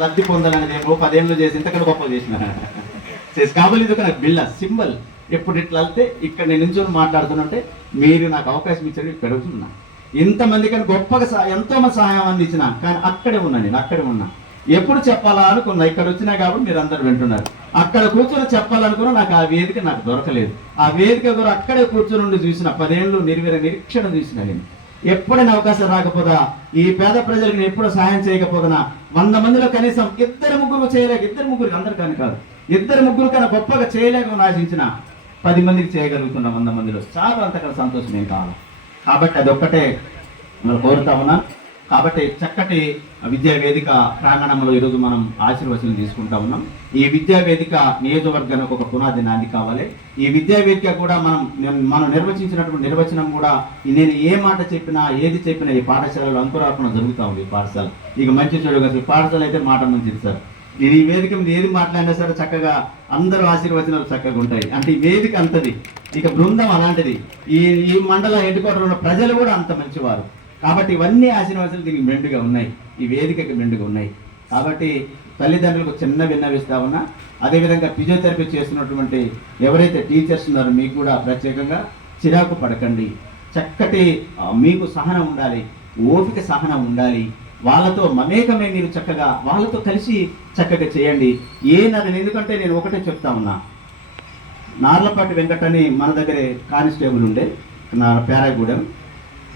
లబ్ధి పొందాలనేది ఏమో 10 ఏళ్ళు చేసి ఇంతకన్నా గొప్ప చేసిన కాబోలు ఇది ఒక బిల్ల సింబల్. ఎప్పుడు ఇట్లా వెళ్తే ఇక్కడ నేను నించొని మాట్లాడుతున్నట్టే మీరు నాకు అవకాశం ఇచ్చారు, ఇక్కడ పెరుగుతున్నా. ఇంతమంది కానీ గొప్పగా ఎంతో మంది సహాయం అందించిన, కానీ అక్కడే ఉన్నా, నేను అక్కడే ఉన్నా. ఎప్పుడు చెప్పాలా అనుకున్నా, ఇక్కడ వచ్చినా కాబట్టి మీరు అందరు వింటున్నారు. అక్కడ కూర్చొని చెప్పాలనుకున్నా, నాకు ఆ వేదిక నాకు దొరకలేదు. ఆ వేదిక కూడా అక్కడే కూర్చొని ఉండి చూసిన 10 ఏళ్ళు నిరీక్షణ చూసిన నేను. ఎప్పుడైనా అవకాశం రాకపోదా, ఈ పేద ప్రజలకు నేను ఎప్పుడో సహాయం చేయకపోతున్నా, 100 మందిలో కనీసం 2-3 చేయలేక, 2-3 అందరికని కాదు, 2-3 కన్నా గొప్పగా చేయలేక ఆశించిన 10 మందికి చేయగలుగుతున్నా 100 మందిలో చాలా అంతకన్నా సంతోషం ఏం కావాలి. కాబట్టి అదొక్కటే మనం కోరుతా ఉన్నా. కాబట్టి చక్కటి విద్యా వేదిక ప్రాంగణంలో ఈరోజు మనం ఆశీర్వచనం తీసుకుంటా ఉన్నాం. ఈ విద్యా వేదిక నియోజకవర్గానికి ఒక పునాది నాంది కావాలి. ఈ విద్యా వేదిక కూడా మనం నిర్వచించినటువంటి నిర్వచనం కూడా, నేను ఏ మాట చెప్పినా ఏది చెప్పినా ఈ పాఠశాలలో అంకురార్పణ జరుగుతూ ఉంది. ఈ పాఠశాల ఇక మంచి చెడు కాదు, పాఠశాల అయితే మాట మంచిది సార్. ఈ వేదిక మీద ఏది మాట్లాడినా సరే చక్కగా అందరూ ఆశీర్వచనాలు చక్కగా ఉంటాయి. అంటే ఈ వేదిక అంతది, ఇక బృందం అలాంటిది. ఈ మండల హెడ్ క్వార్టర్ ఉన్న ప్రజలు కూడా అంత మంచివారు. కాబట్టి ఇవన్నీ ఆశీర్వాదాలు దీనికి మెండుగా ఉన్నాయి, ఈ వేదికకి మెండుగా ఉన్నాయి. కాబట్టి తల్లిదండ్రులకు చిన్న విన్నవిస్తా ఉన్నా. అదేవిధంగా ఫిజియోథెరపీ చేస్తున్నటువంటి ఎవరైతే టీచర్స్ ఉన్నారో మీకు కూడా ప్రత్యేకంగా చిరాకు పడకండి. చక్కటి మీకు సహనం ఉండాలి, ఓపిక సహనం ఉండాలి. వాళ్ళతో మమేకమే మీరు చక్కగా వాళ్ళతో కలిసి చక్కగా చేయండి. ఎందుకంటే నేను ఒకటే చెప్తా ఉన్నా, నార్లపాటి వెంకటని మన దగ్గరే కానిస్టేబుల్ ఉండే, నా పేరాగూడెం.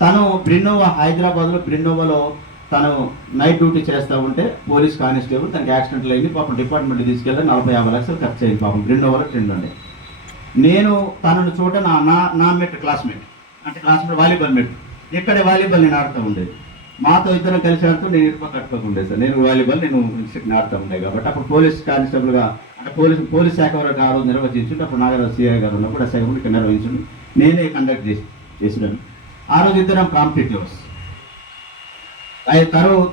తను బ్రిన్నోవా, హైదరాబాద్లో బ్రిన్నోవాలో తను నైట్ డ్యూటీ చేస్తూ ఉంటే పోలీస్ కానిస్టేబుల్, తనకి యాక్సిడెంట్లు అయింది. పాపం డిపార్ట్మెంట్ తీసుకెళ్ళి 40-50 లక్షలు ఖర్చు అయింది. పాపం బ్రిన్నోవాలో ట్రెండ్ ఉండే. నేను తనను చూడ నా క్లాస్మేట్, అంటే క్లాస్మేట్ వాలీబాల్ మెట్, ఇక్కడే వాలీబాల్ నేను ఆడుతూ ఉండేది. మాతో ఇద్దరం కలిసి ఆడుతూ నేను ఇటుపక్క కట్టుకోకుండా సార్, నేను వాలీబాల్ నేను ఆడుతూ ఉండే. కాబట్టి అప్పుడు పోలీస్ కానిస్టేబుల్గా, అంటే పోలీస్ శాఖ వరకు ఆ రోజు నిర్వహించుంటే, అప్పుడు నాగరాజు సిఐ గారు ఉన్నప్పుడు ఆ శాఖ ఇక్కడ నిర్వహించుండి నేనే కండక్ట్ చేసినాను. ఆ రోజు ఇద్దరం కాంపిటేటివ్స్.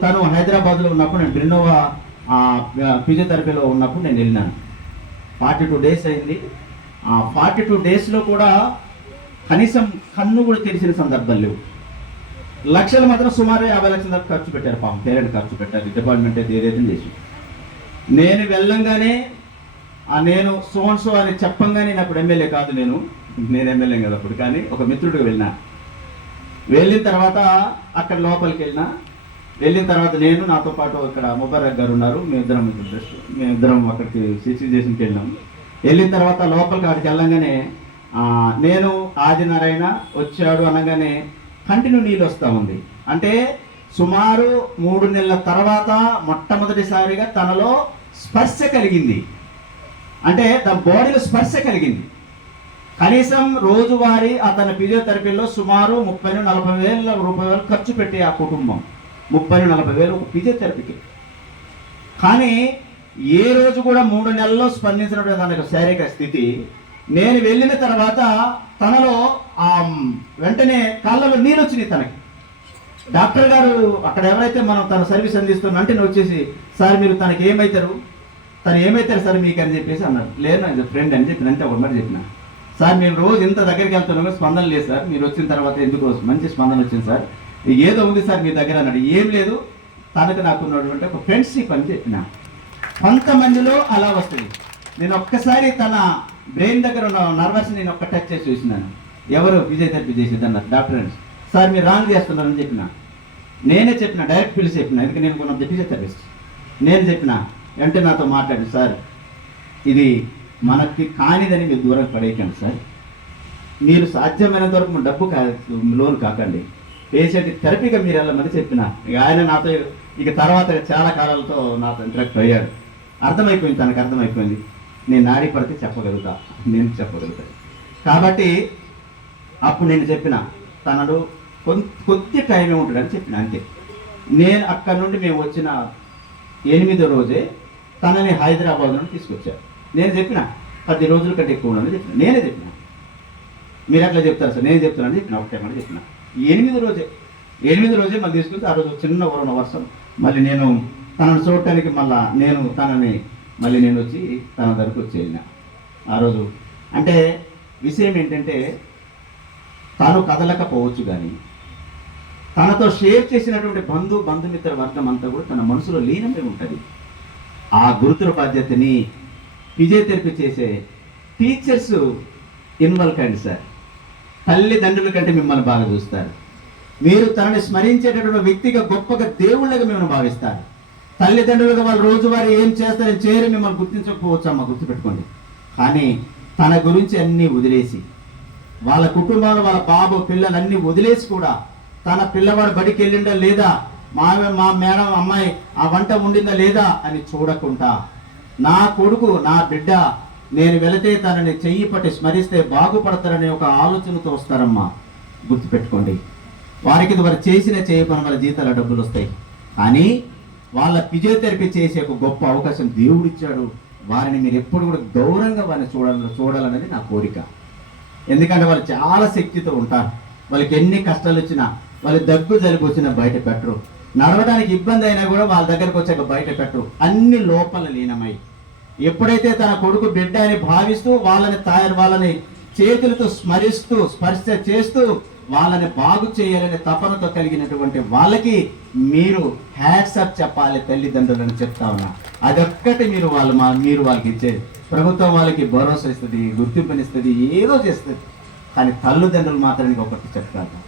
తను హైదరాబాద్లో ఉన్నప్పుడు నేను బ్రిన్నోవా ఫిజియోథెరపీలో ఉన్నప్పుడు నేను వెళ్ళినాను. 42 డేస్ అయింది. 42 డేస్లో కూడా కనీసం కన్ను కూడా తెలిసిన సందర్భాలు లేవు. లక్షలు మాత్రం సుమారు 50 లక్షల దాకా ఖర్చు పెట్టారు. పాపం పేరెంట్ ఖర్చు పెట్టారు, డిపార్ట్మెంట్ అయితే ఏదైతే చేసి. నేను వెళ్ళంగానే నేను సోన్సో అని చెప్పంగానే, నేను అప్పుడు ఎమ్మెల్యే కాదు, నేను ఎమ్మెల్యే కదా అప్పుడు, కానీ ఒక మిత్రుడికి వెళ్ళిన తర్వాత అక్కడ లోపలికి వెళ్ళిన తర్వాత నేను, నాతో పాటు ఇక్కడ ముబారక్ గారు ఉన్నారు, మేమిద్దరం అక్కడికి సిచ్యువేషన్కి వెళ్ళినాము. వెళ్ళిన తర్వాత లోపలికి అక్కడికి వెళ్ళంగానే నేను ఆదినారాయణ వచ్చాడు అనగానే కంటిన్యూ నీళ్ళు వస్తూ ఉంది. అంటే సుమారు 3 నెలల తర్వాత మొట్టమొదటిసారిగా తనలో స్పర్శ కలిగింది. అంటే తన బాడీలో స్పర్శ కలిగింది. కనీసం రోజువారీ అతని ఫిజియోథెరపీలో సుమారు 30-40 వేల రూపాయలు ఖర్చు పెట్టి ఆ కుటుంబం 30-40 వేలు ఒక ఫిజియోథెరపీకి. కానీ ఏ రోజు కూడా 3 నెలల్లో స్పందించినటువంటి తనకు శారీరక స్థితి, నేను వెళ్ళిన తర్వాత తనలో వెంటనే కళ్ళలో నీళ్ళు వచ్చినాయి తనకి. డాక్టర్ గారు అక్కడ ఎవరైతే మనం తన సర్వీస్ అందిస్తున్న వెంటనే వచ్చేసి, సార్ మీరు తనకి తను ఏమవుతారు సార్ మీకు అని చెప్పేసి అన్నారు. లేదు ఫ్రెండ్ అని చెప్పిన, అంటే ఒక మరి చెప్పిన, సార్ మేము రోజు ఇంత దగ్గరికి వెళ్తున్నాం, స్పందన లేదు సార్, మీరు వచ్చిన తర్వాత ఎందుకు మంచి స్పందన వచ్చింది సార్, ఏదో ఉంది సార్ మీ దగ్గర అన్నాడు. ఏం లేదు, తనకు నాకు ఉన్నటువంటి ఒక ఫ్రెండ్షిప్ అని చెప్పిన. కొంతమందిలో అలా వస్తుంది. నేను ఒక్కసారి తన బ్రెయిన్ దగ్గర ఉన్న నర్వస్ నేను ఒక్క టచ్ చేసి చూసినాను. ఎవరు ఫిజియోథెరపీ చేసేది అన్నారు డాక్టర్ అని. సార్ మీరు రాంగ్ చేస్తున్నారని చెప్పిన. నేనే చెప్పిన, డైరెక్ట్ పిలిచి చెప్పిన, ఎందుకంటే నేను కొన్న ఫిజియోథెరపిస్ట్. నేను చెప్పిన అంటే నాతో మాట్లాడి, సార్ ఇది మనకి కానిదని మీరు దూరం పడేయకండి సార్, మీరు సాధ్యమైనంత వరకు డబ్బు లోన్ కాకండి, పేషెంట్ థెరపీగా మీరు వెళ్ళమని చెప్పిన. ఇక ఆయన నాతో ఇక తర్వాత చాలా కాలాలతో నాతో ఇంటరాక్ట్ అయ్యాడు. అర్థమైపోయింది, తనకు అర్థమైపోయింది, నేను నాడి పడితే నేను చెప్పగలుగుతా. కాబట్టి అప్పుడు నేను చెప్పిన, తనడు కొద్ది టైమే ఉంటాడని చెప్పిన, అంతే. నేను అక్కడ నుండి మేము వచ్చిన 8వ రోజే తనని హైదరాబాద్ నుండి తీసుకొచ్చారు. నేను చెప్పిన 10 రోజుల కంటే ఎక్కువ ఉండని చెప్పిన, నేనే చెప్పిన. మీరు అట్లా చెప్తారు సార్, నేను చెప్తున్నాను చెప్పిన, ఒకటే మాట చెప్పిన. 8వ రోజే మళ్ళీ తీసుకొచ్చి, ఆ రోజు చిన్న వర్షం, మళ్ళీ నేను తనను చూడటానికి మళ్ళీ నేను వచ్చి తన దగ్గరకు వచ్చి వెళ్ళిన ఆ రోజు. అంటే విషయం ఏంటంటే, తాను కదలకపోవచ్చు, కానీ తనతో షేర్ చేసినటువంటి బంధుమిత్ర వర్గం అంతా కూడా తన మనసులో లీనమే ఉంటుంది. ఆ గురుతుల బాధ్యతని ఫిజియోథెరపీ చేసే టీచర్స్ ఇన్వాల్వ్ కండి సార్. తల్లిదండ్రుల కంటే మిమ్మల్ని బాగా చూస్తారు. మీరు తనని స్మరించేటటువంటి వ్యక్తిగా గొప్పగా దేవుళ్ళగా మిమ్మల్ని భావిస్తారు. తల్లిదండ్రులుగా వాళ్ళు రోజువారీ ఏం చేస్తారని చేయరు, మిమ్మల్ని గుర్తించకపోవచ్చు అమ్మ, గుర్తుపెట్టుకోండి. కానీ తన గురించి అన్నీ వదిలేసి, వాళ్ళ కుటుంబాలు వాళ్ళ బాబు పిల్లలన్నీ వదిలేసి కూడా తన పిల్లవాడు బడికి వెళ్ళిందా లేదా, మా మేడం అమ్మాయి ఆ వంట ఉండిందా లేదా అని చూడకుండా, నా కొడుకు నా బిడ్డ నేను వెళితే తనని చెయ్యి పట్టి స్మరిస్తే బాగుపడతారనే ఒక ఆలోచనతో వస్తారమ్మా, గుర్తుపెట్టుకోండి. వారికి వారు చేసిన చేయపని వాళ్ళ జీతాల డబ్బులు వస్తాయి. కానీ వాళ్ళ ఫిజియోథెరపీ చేసే ఒక గొప్ప అవకాశం దేవుడిచ్చాడు. వారిని మీరు ఎప్పుడు కూడా గౌరవంగా వారిని చూడాలనేది నా కోరిక. ఎందుకంటే వాళ్ళు చాలా శక్తితో ఉంటారు. వాళ్ళకి ఎన్ని కష్టాలు వచ్చినా, వాళ్ళు దగ్గు జలుబు వచ్చినా బయట పెట్టరు. నడవడానికి ఇబ్బంది అయినా కూడా వాళ్ళ దగ్గరకు వచ్చాక బయట పెట్టరు. అన్ని లోపల లీనమై ఎప్పుడైతే తన కొడుకు బిడ్డ అని భావిస్తూ వాళ్ళని చేతులతో స్మరిస్తూ స్పర్శ చేస్తూ వాళ్ళని బాగు చేయాలనే తపనతో కలిగినటువంటి వాళ్ళకి మీరు హ్యాట్సాప్ చెప్పాలి తల్లిదండ్రులని చెప్తా ఉన్నా. అదొక్కటి మీరు వాళ్ళకి ఇచ్చేది. ప్రభుత్వం వాళ్ళకి భరోసా ఇస్తుంది, గుర్తింపునిస్తుంది, ఏదో చేస్తుంది. కానీ తల్లిదండ్రులు మాత్రం ఒకటి చెప్తారు.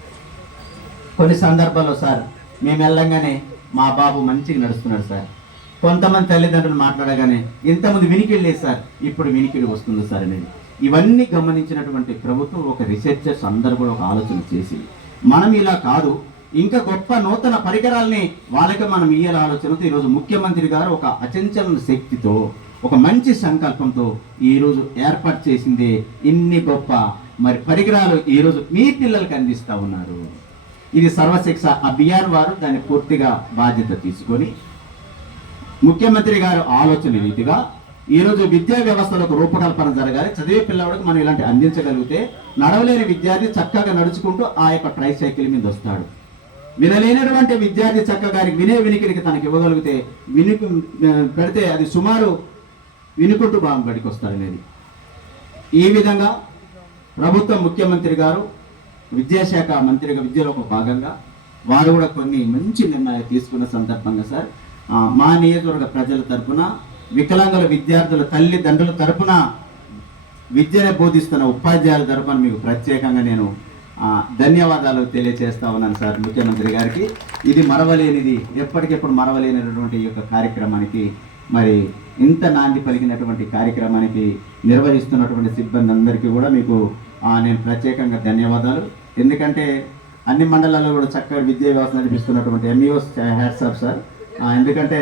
కొన్ని సందర్భాల్లో సార్ మేము వెళ్ళంగానే మా బాబు మంచిగా నడుస్తున్నాడు సార్, కొంతమంది తల్లిదండ్రులు మాట్లాడగానే ఇంతమంది వినికిడి లేదు సార్, ఇప్పుడు వినికిడి వస్తుంది సార్ అనేది. ఇవన్నీ గమనించినటువంటి ప్రభుత్వం, ఒక రీసెర్చర్స్ అందరూ కూడా ఒక ఆలోచన చేసి మనం ఇలా కాదు, ఇంకా గొప్ప నూతన పరికరాల్ని వాళ్ళకి మనం ఇయ్యాల ఆలోచనతో ఈరోజు ముఖ్యమంత్రి గారు ఒక అచంచల శక్తితో, ఒక మంచి సంకల్పంతో ఈరోజు ఏర్పాటు చేసింది ఇన్ని గొప్ప పరికరాలు ఈరోజు మీ పిల్లలకి అందిస్తూ ఉన్నారు. ఇది సర్వశిక్ష అభియాన్ వారు దాన్ని పూర్తిగా బాధ్యత తీసుకొని ముఖ్యమంత్రి గారు ఆలోచన రీతిగా ఈరోజు విద్యా వ్యవస్థలకు రూపకల్పన జరగాలి. చదివే పిల్లవాడికి మనం ఇలాంటి అందించగలిగితే నడవలేని విద్యార్థి చక్కగా నడుచుకుంటూ ఆ యొక్క ట్రైసైకిల్ మీద వస్తాడు. వినలేనటువంటి విద్యార్థి చక్కగా వినే వినికిడికి తనకి ఇవ్వగలిగితే పెడితే అది సుమారు వినుకుంటూ బడికి వస్తాడనేది. ఈ విధంగా ప్రభుత్వం ముఖ్యమంత్రి గారు విద్యాశాఖ మంత్రిగా విద్యలో ఒక భాగంగా వారు కూడా కొన్ని మంచి నిర్ణయాలు తీసుకున్న సందర్భంగా సార్ మా నియోజకవర్గ ప్రజల తరఫున, వికలాంగుల విద్యార్థుల తల్లిదండ్రుల తరఫున, విద్యను బోధిస్తున్న ఉపాధ్యాయుల తరఫున మీకు ప్రత్యేకంగా నేను ధన్యవాదాలు తెలియజేస్తా ఉన్నాను సార్ ముఖ్యమంత్రి గారికి. ఇది మరవలేనిది, ఎప్పటికెప్పుడు మరవలేనటువంటి ఈ యొక్క కార్యక్రమానికి, మరి ఇంత నాంది పలికినటువంటి కార్యక్రమానికి నిర్వహిస్తున్నటువంటి సిబ్బంది అందరికీ కూడా మీకు నేను ప్రత్యేకంగా ధన్యవాదాలు. ఎందుకంటే అన్ని మండలాల్లో కూడా చక్కగా విద్యా వ్యవస్థ నడిపిస్తున్నటువంటి ఎంఈఓస్ హ్యాట్సాప్ సార్. ఎందుకంటే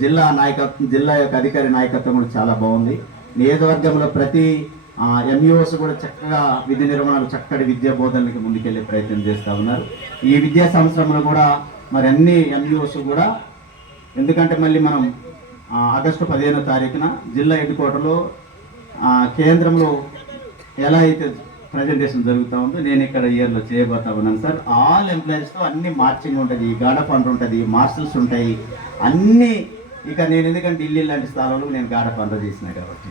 జిల్లా నాయకత్వం, జిల్లా యొక్క అధికారి నాయకత్వం కూడా చాలా బాగుంది. నియోజకవర్గంలో ప్రతి ఎంఈఓస్ కూడా చక్కగా విధి నిర్వహణలు, చక్కటి విద్యా బోధనలకు ముందుకెళ్లే ప్రయత్నం చేస్తూ ఉన్నారు. ఈ విద్యా సంవత్సరంలో కూడా మరి అన్ని ఎంఈఓస్ కూడా, ఎందుకంటే మళ్ళీ మనం ఆగస్టు 15వ తారీఖున జిల్లా హెడ్ క్వార్టర్లో కేంద్రంలో ఎలా అయితే ప్రజెంటేషన్ జరుగుతూ ఉందో నేను ఇక్కడ ఇయర్లో చేయబోతా ఉన్నాను సార్. ఆల్ ఎంప్లాయీస్తో అన్ని మార్చింగ్ ఉంటుంది, గార్డ్ ఆఫ్ ఆనర్ ఉంటుంది, మార్షల్స్ ఉంటాయి, అన్నీ. ఇక నేను ఎందుకంటే ఢిల్లీ లాంటి స్థానంలో నేను గార్డ్ ఆఫ్ ఆనర్ చేసిన కాబట్టి